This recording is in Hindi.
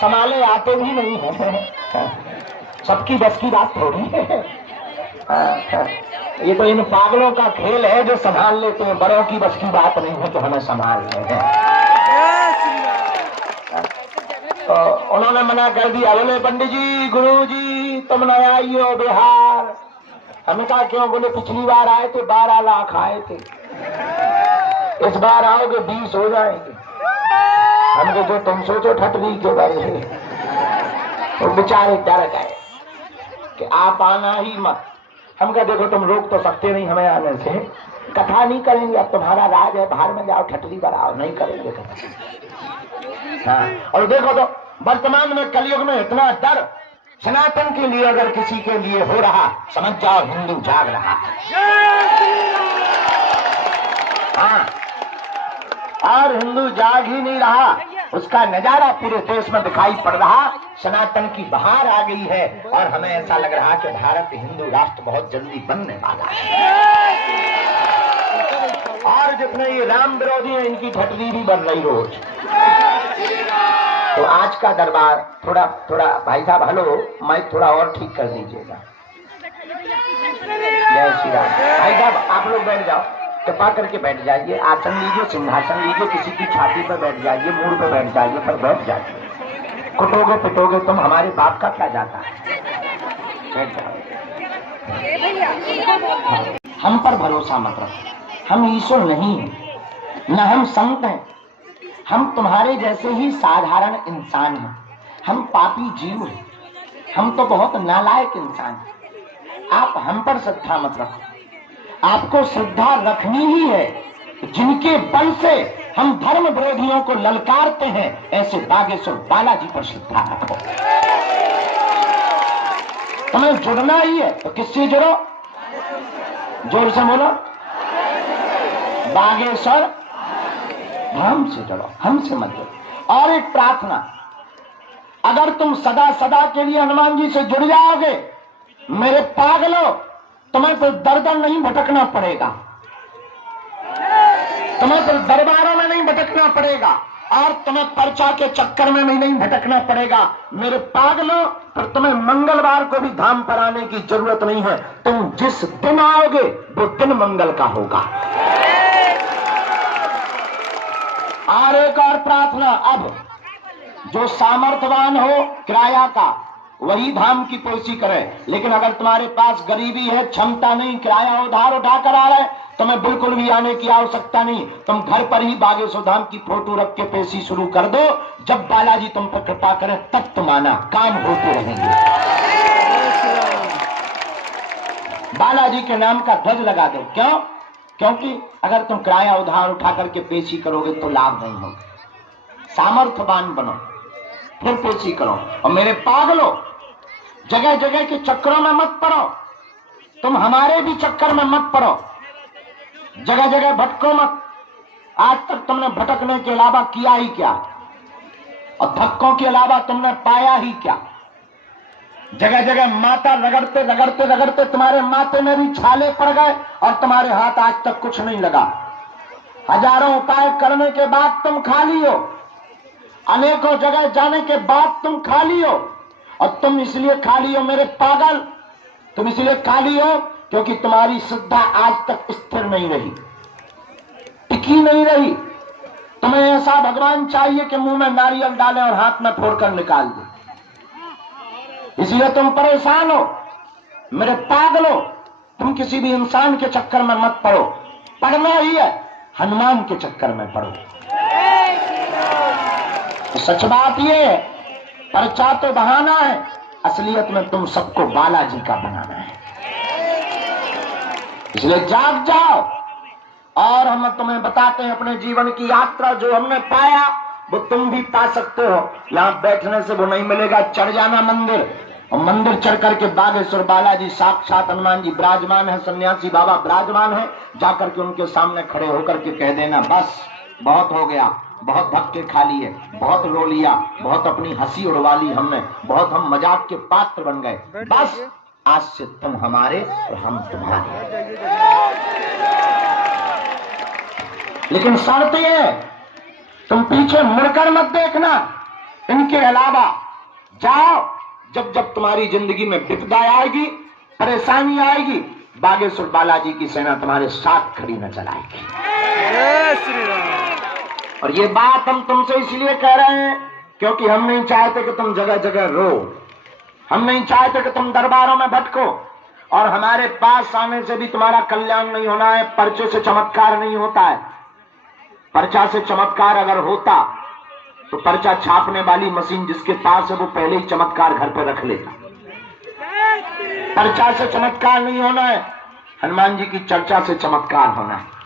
संभाले आते भी नहीं है। सबकी बस की बात थोड़ी है। ये तो इन पागलों का खेल है जो संभाल लेते हैं, बड़ों की बस की बात नहीं है तो हमें संभाल रहे हैं। तो उन्होंने मना कर दिया, बोले पंडित जी, गुरु जी तुम न आइयो बिहार। हमने कहा क्यों? बोले पिछली बार आए थे 12 लाख आए थे, इस बार आओगे 20 हो जाएंगे। हमको जो तुम सोचो ठटरी के बारे में। तो बेचारे डर गए कि आप आना ही मत। हम कहा देखो तुम रोक तो सकते नहीं हमें आने से, कथा नहीं करेंगे, अब तुम्हारा राज है, बाहर में जाओ ठटरी बनाओ, नहीं करेंगे कथा। हाँ, और देखो तो वर्तमान में कलयुग में इतना डर सनातन के लिए अगर किसी के लिए हो रहा, समझ जाओ हिंदू जाग रहा है। हाँ, और हिंदू जाग ही नहीं रहा, उसका नजारा पूरे देश में दिखाई पड़ रहा। सनातन की बहार आ गई है और हमें ऐसा लग रहा कि भारत हिंदू राष्ट्र बहुत जल्दी बनने वाला है। और जितने ये राम विरोधी हैं इनकी ठटरी भी बन रही रोज। तो आज का दरबार थोड़ा भाई साहब हेलो, माइक थोड़ा और ठीक कर दीजिएगा। जय श्री राम। भाई साहब आप लोग बैठ जाओ, कृपा करके बैठ जाइए, आसन लीजिए, सिंहासन लीजिए, किसी की छाती पर बैठ जाइए, मुंह पर बैठ जाइए, पर बैठ जाइए। कुटोगे पिटोगे तुम, हमारे बाप का क्या जाता है? बैठ जाओ। हम पर भरोसा मत रखो, हम ईश्वर नहीं हैं, न हम संत हैं, हम तुम्हारे जैसे ही साधारण इंसान हैं। हम पापी जीव हैं, हम तो बहुत नालायक इंसान हैं। आप हम पर श्रद्धा मत रखो, आपको श्रद्धा रखनी ही है जिनके बल से हम धर्म विरोधियों को ललकारते हैं, ऐसे बागेश्वर बालाजी पर श्रद्धा रखो। तुम्हें जुड़ना ही है तो किससे जुड़ो? जोर से बोलो, बागेश्वर धाम से जुड़ो, हमसे मत जुड़ो। और एक प्रार्थना, अगर तुम सदा सदा के लिए हनुमान जी से जुड़ जाओगे, मेरे पागलों, तुम्हें फिर दर दर नहीं भटकना पड़ेगा, तुम्हें फिर दरबारों में नहीं भटकना पड़ेगा, और तुम्हें पर्चा के चक्कर में नहीं भटकना पड़ेगा। मेरे पागलों, फिर तुम्हें मंगलवार को भी धाम पर आने की जरूरत नहीं है। तुम जिस दिन आओगे वो दिन मंगल का होगा। और एक और प्रार्थना, अब जो सामर्थ्यवान हो किराया का वही धाम की पोसी करे, लेकिन अगर तुम्हारे पास गरीबी है, क्षमता नहीं, किराया उधार उठा कर आ रहे, तुम्हें बिल्कुल भी आने की आवश्यकता नहीं। तुम घर पर ही बागेश्वर धाम की फोटो रख के पेशी शुरू कर दो, जब बालाजी तुम पर कृपा करें तब तुम आना, काम होते रहेंगे। बालाजी के नाम का ध्वज लगा दो। क्यों? क्योंकि अगर तुम किराया उधार उठा करके पेशी करोगे तो लाभ नहीं होगा। सामर्थ्यवान बनो, फिर पेशी करो। और मेरे पागलों, जगह जगह के चक्करों में मत पड़ो, तुम हमारे भी चक्कर में मत पड़ो, जगह जगह भटको मत। आज तक तुमने भटकने के अलावा किया ही क्या, और धक्कों के अलावा तुमने पाया ही क्या? जगह जगह माथा रगड़ते रगड़ते रगड़ते तुम्हारे माथे में भी छाले पड़ गए और तुम्हारे हाथ आज तक कुछ नहीं लगा। हजारों उपाय करने के बाद तुम खाली हो, अनेकों जगह जाने के बाद तुम खाली हो। और तुम इसलिए खाली हो मेरे पागल, तुम इसलिए खाली हो क्योंकि तुम्हारी श्रद्धा आज तक स्थिर नहीं रही, टिकी नहीं रही। तुम्हें ऐसा भगवान चाहिए कि मुंह में नारियल डालें और हाथ में फोड़कर निकाल दें, इसलिए तुम परेशान हो। मेरे पागलों, तुम किसी भी इंसान के चक्कर में मत पड़ो, पढ़ना ही है हनुमान के चक्कर में पढ़ो। तो सच बात ये है, पर्चा तो बहाना है, असलियत में तुम सबको बालाजी का बनाना है। इसलिए जाग जाओ। और हम तुम्हें बताते हैं अपने जीवन की यात्रा, जो हमने पाया वो तुम भी पा सकते हो। यहां बैठने से वो नहीं मिलेगा, चढ़ जाना मंदिर, और मंदिर चढ़ करके बागेश्वर बालाजी साक्षात हनुमान जी विराजमान है, सन्यासी बाबा विराजमान है, जाकर के उनके सामने खड़े होकर के कह देना, बस बहुत हो गया, बहुत धक्के खा लिए, बहुत रो लिया, बहुत अपनी हंसी उड़वा ली हमने, बहुत हम मजाक के पात्र बन गए, बस आज से तुम हमारे और हम तुम्हारे। लेकिन शर्त ये, तुम पीछे मुड़कर मत देखना, इनके अलावा जाओ, जब जब तुम्हारी जिंदगी में विपदा आएगी, परेशानी आएगी, बागेश्वर बालाजी की सेना तुम्हारे साथ खड़ी नजर आएगी। और ये बात हम तुमसे इसलिए कह रहे हैं क्योंकि हम नहीं चाहते कि तुम जगह जगह रो, हम नहीं चाहते कि तुम दरबारों में भटको, और हमारे पास आने से भी तुम्हारा कल्याण नहीं होना है। पर्चे से चमत्कार नहीं होता है। पर्चा से चमत्कार अगर होता तो पर्चा छापने वाली मशीन जिसके पास है वो पहले ही चमत्कार घर पे रख लेता। पर्चा से चमत्कार नहीं होना है, हनुमान जी की चर्चा से चमत्कार होना है।